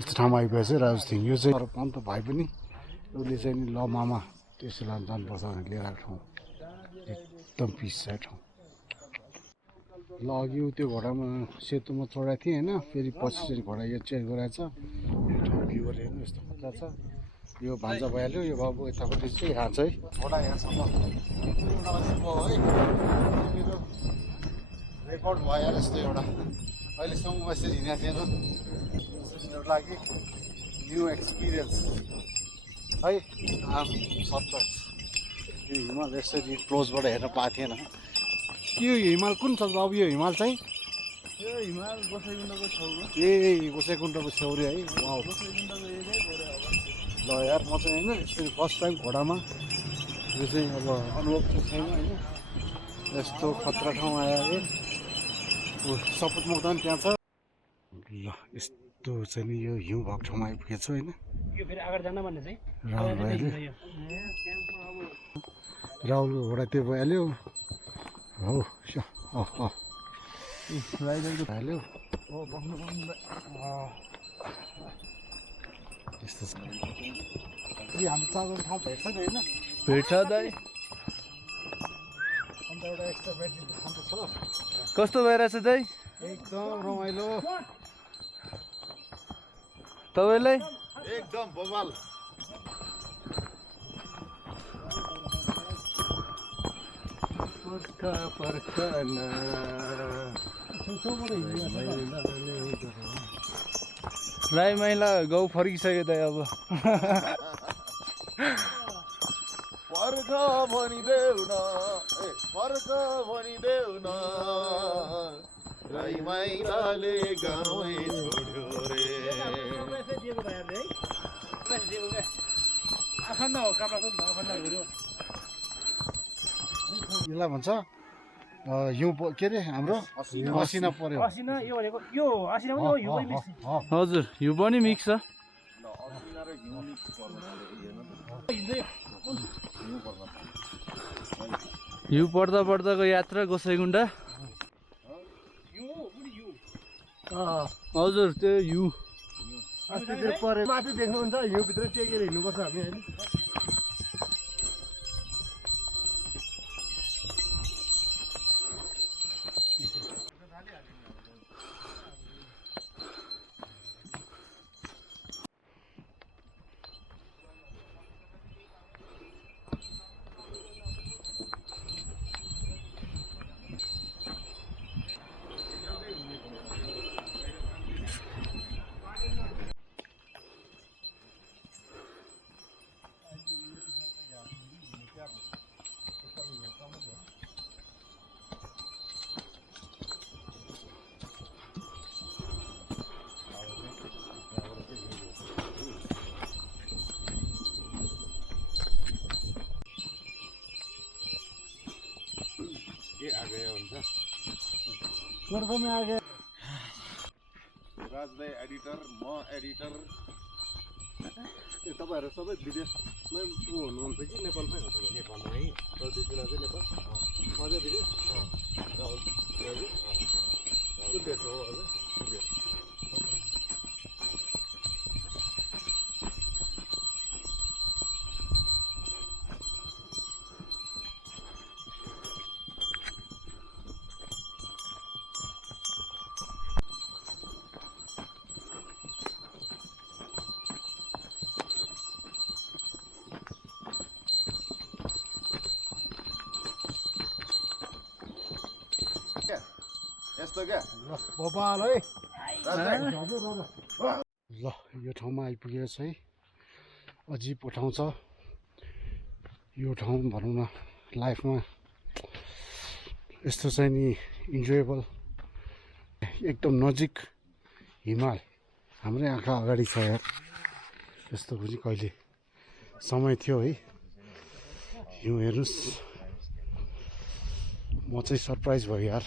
यस्तो ठाउँमा आइपुगेको चाहिँ राज थिङ यो चाहिँ अन्त भाइ पनि उसले चाहिँ नि ल मामा त्यसो लानु जानुपर्छ भनेर लिएर आएको ठाउँ एकदम पिस छ ठाउँ ल अघि त्यो घोडामा सेतुमा चढाएको थिएँ होइन फेरि पछि चाहिँ घोडा यो चेन्ज गराएको छ यो ठाउँ भ्यूहरू हेर्नु यस्तो खतरा छ यो भान्जा भइहाल्यो यो बाबु यतापट्टि चाहिँ यहाँ चाहिँ घोडा यहाँसम्म है मेरो रेकर्ड भयो यस्तो एउटा अहिलेसम्म म यसरी हिँडेको थिएन मेरो लागि न्यू एक्सपिरियन्स है सरप्राइज यो हिमाल यसरी क्लोजबाट हेर्न पाएको थिएन यो हिमाल कुन छ बाबु यो हिमाल चाहिँ यो हिमाल गोसाइकुण्डको छेउको ए गोसाइकुण्डको छेउरी है वाउ गोसाइकुण्डको एकै पऱ्यो अब ल यार म चाहिँ होइन यसरी फर्स्ट टाइम घोडामा यो चाहिँ अब अनुभव चाहिँ छैन होइन यस्तो खतरा ठाउँ आयो सपोर्ट मुक्त पनि त्यहाँ छ ल यस्तो चाहिँ नि यो हिउँ भएको ठाउँमा आइपुगेको छु होइन यो फेरि अगाडि जान भन्ने चाहिँ राहुल भइहाल्यो राहुलको घोडा त्यो भइहाल्यो हो हाल्यो यस्तो छ हाम्रो चार्जर ठाउँ भेट्छ नि होइन भेट्छ दाइ अन्त एउटा एक्स्ट्रा ब्याट्री ठाउँ त छ कस्तो भइरहेछ दाइ एकदम रमाइलो तपाईँलाई एकदम बवाल राई माइला गाउँ फर्किसक्यो दाइ अब फर्क भनिदेऊ न फर्क भनिदेऊ न राई माइलाले गाउँै छोड्यो रे यसलाई भन्छ हिउँ के अरे हाम्रो असिना पर्यो असिना यो भनेको यो असिना पनि यो पनि मिक्स हजुर यो पनि मिक्स छ हिउँ पर्दा पर्दाको यात्रा गोसाइकुण्डा हजुर त्यो हिउँ अस्ति त्यो पऱ्यो माथि देख्नुहुन्छ हिउँभित्र टेकेर हिँड्नुपर्छ हामी होइन में आ गए राज भाइ एडिटर म एडिटर तपाईँहरू सबै विदेशमै हुनुहुन्छ कि नेपालमै हो नेपालमै है दुईजना चाहिँ नेपाल अझै विदेश कुन देश हो अझै विदेश यस्तो क्या भोपाल है ल यो ठाउँमा आइपुगेको छ है अजिब ठाउँ छ यो ठाउँ भनौँ न लाइफमा यस्तो चाहिँ नि इन्जोयबल एकदम नजिक हिमाल हाम्रै आँखा अगाडि छ यार यस्तो पनि कहिले समय थियो है हिउँ हेर्नुहोस् म चाहिँ सरप्राइज भयो यार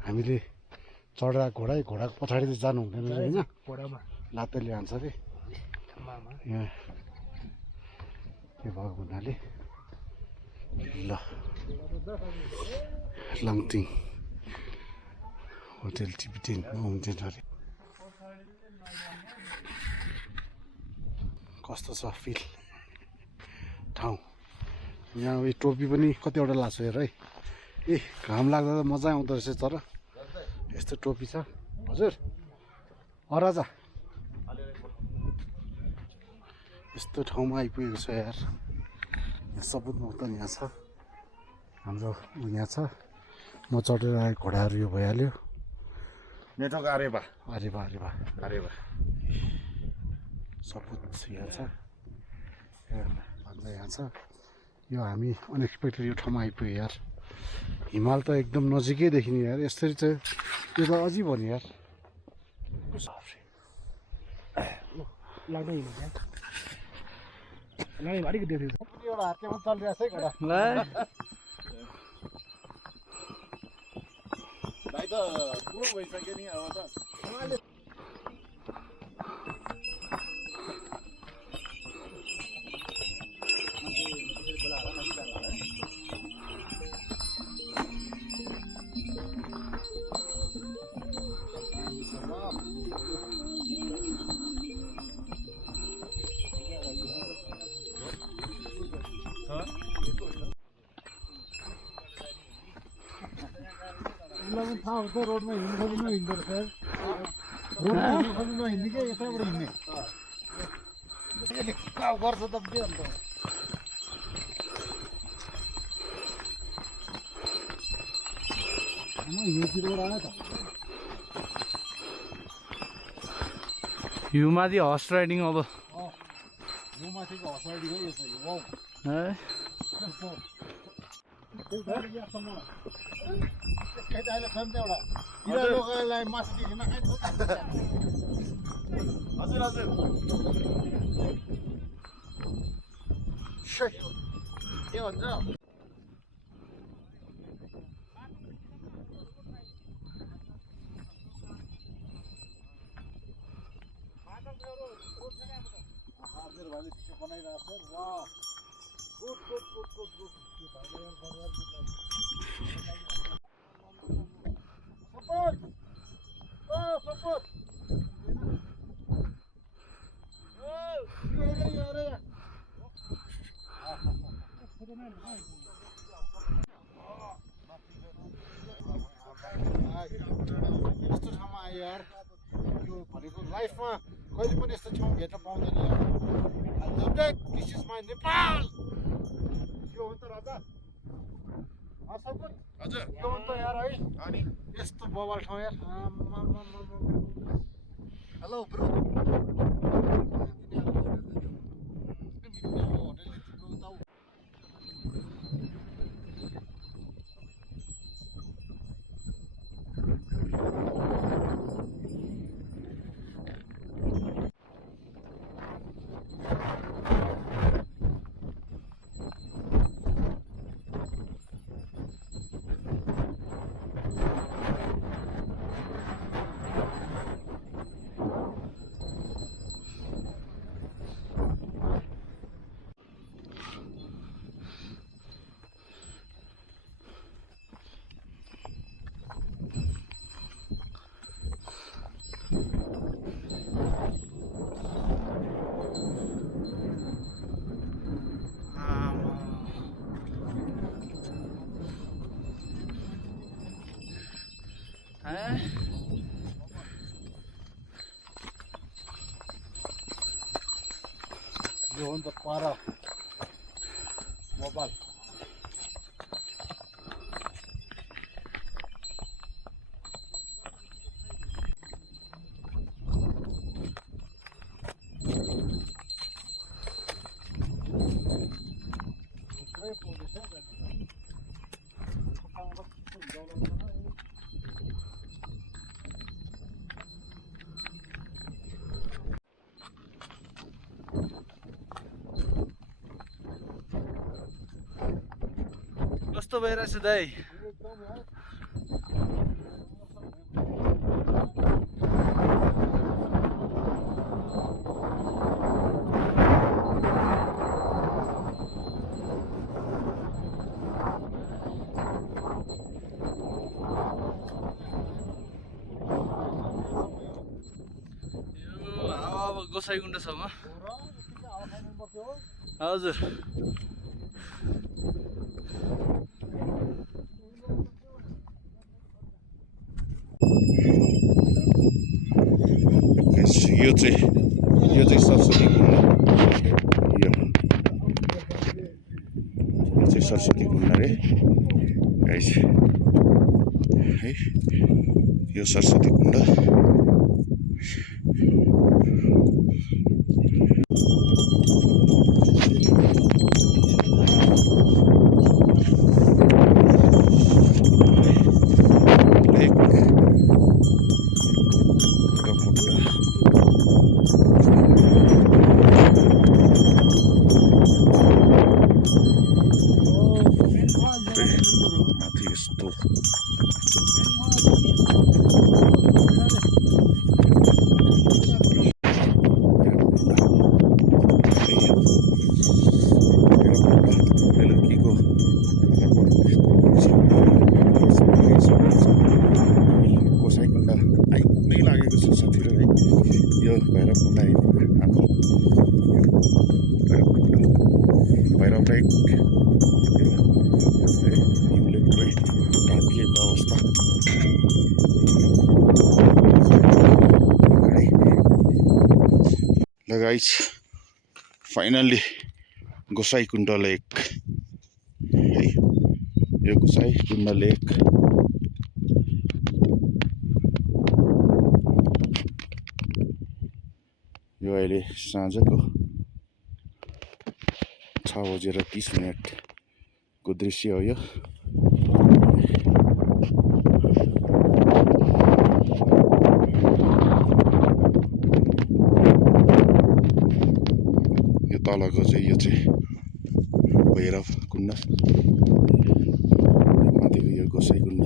हामीले चढा घोडाको पछाडि त जानु हुँदैन होइन लात्तेले हान्छ अरे यहाँ त्यो भएको हुनाले ल लाङटिङ होटेल टिबिटेन माउन्टेन अरे कस्तो छ फिल ठाउँ यहाँ यो टोपी पनि कतिवटा लाग्छ हेर है ए घाम लाग्दा त मजा आउँदो रहेछ तर यस्तो टोपी छ हजुर राजा यस्तो ठाउँमा आइपुगेको छ यार यहाँ सपुत मोक्तान यहाँ छ हाम्रो यहाँ छ म चढेर आएको घोडाहरू यो भइहाल्यो नेटवर्क आरेबा अरेबा अरेबा आरेबा सपुत यहाँ छ भन्दा यहाँ छ यो हामी अनएक्सपेक्टेड यो ठाउँमा आइपुग्यो यार हिमाल त एकदम नजिकै देखिने यार यसरी चाहिँ यो त अझै भयो नि यार लाग्दै अलिकति एउटा हातमा चलिरहेको छ है घोडा ल भाइ त पुरो भइसक्यो नि अब त उसलाई पनि थाहा हुन्छ रोडमा हिँड्नु खोज्नु नहिँड्दो रहेछ रोडमा हिँड्नु खोज्नु नहिँड्ने क्या यताबाट हिँड्ने गर्छ त के अन्त हिउँतिरबाट आयो त यो माथि हर्स राइडिङ अब यो माथिको हँसाडी हो यो चाहिँ वाउ है हजुर हजुर के भन्छ यस्तो ठाउँमा आयो यार यो भनेको लाइफमा कहिले पनि यस्तो ठाउँ भेट्न पाउँदैन यार दिस इज माई नेपाल यो हो नि त राजा हजुर यो हो नि त यार है अनि यस्तो बवाल ठाउँ यार हेलो ब्रो यो हो नि त पारा मोबाइल कस्तो भइरहेछ दाइ गोसाइकुण्डसम्म हजुर यो चाहिँ सरस्वती कुण्ड यो चाहिँ सरस्वती कुण्ड रे गाइस है यो सरस्वती कुण्ड माथि यस्तो बेलुकीको गोसाइकुण्ड आइपुग्नै लागेको छ साथीहरू है यो भैरवकुण्ड आइपुग्यो हाम्रो भैरव लेक हिउँले पुरै ढाकिएको अवस्था ल गाइस फाइनल्ली गोसाइकुण्ड लेक है यो गोसाइकुण्ड लेक यो अहिले साँझको 6:30 को दृश्य हो यो तलको चाहिँ यो चाहिँ भैरव कुण्ड माथिको यो गोसाइकुण्ड